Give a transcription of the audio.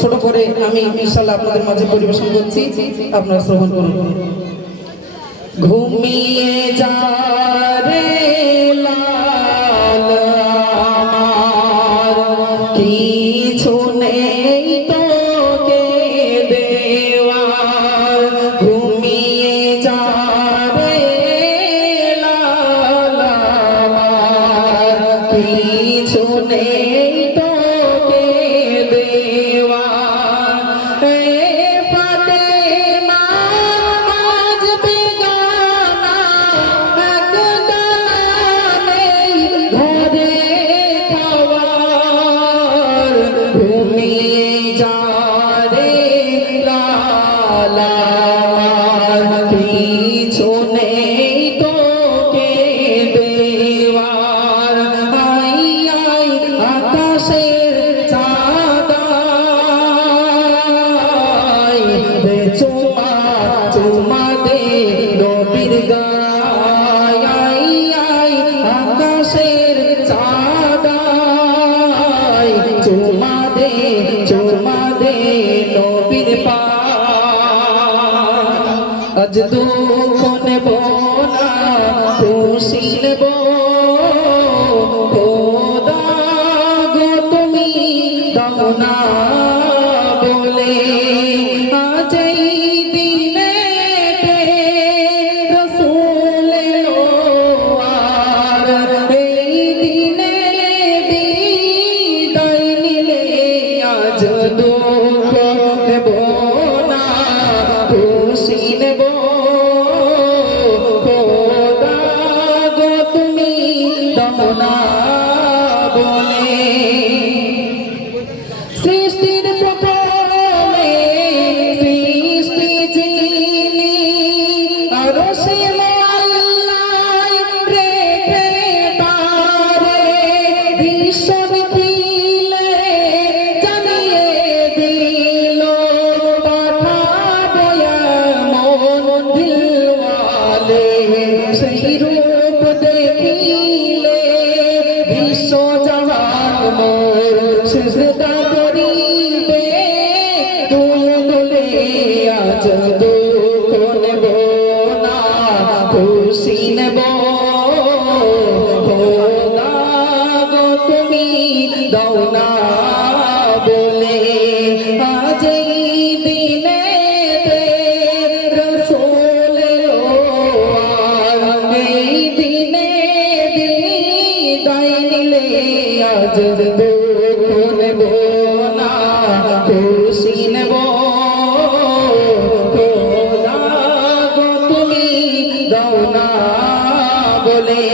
ছোট করে আমি ইনশাআল্লাহ আপনাদের মাঝে পরিবেশন করছি, আপনারা শ্রবণ করুন। ঘুমিয়ে যা রে লাল আমার, কিছু নেই তোকে দেওয়ার। ঘুমিয়ে যা রে লাল আমার, কিছু নেই তোকে দেওয়ার। ফাতেমা আজ বেগানা, একটা নেই ঘরে খাওয়ার। ঘুমিয়ে যা রে লাল আমার, কিছু নেই তোকে দেওয়ার। আই আই আকাশের চাঁদাই, চুমা চুমা দে নবীর গায়। আই আই আকাশের চাঁদাই, চুমা দে নবীর পায়। আজ দুঃখ নেব না, খুশি নেব, খোদা গো তুমি দাও না বলে। আজ এই দিনেতে রাসূল এলো আর, এই দিনে বিদায় নিলে। আজ দুঃখ নেব না, খুশি নেব, খোদা গো তুমি দাও না বলে। সৃষ্টির প্রথমে সৃষ্টি যিনি, আরশে আল্লাহ রেখে তারে ভীষণ খিলে জানিয়ে দিল। পাঠাবো এমন দিলওয়ালে, সেই রূপ দেখিলে বিশ্ব জাহান মোর সিজদা করিবে দুলে দুলে। আজ দুঃখ নেব না, খুশি নেব, খোদা গো তুমি দাও না বলে। আজ এই দিনেতে রাসূল এলো আর, এই দিনে বিদায় নিলে। আজ দুঃখ নেব না, খুশি নেব, খোদা গো তুমি দাও না বলে।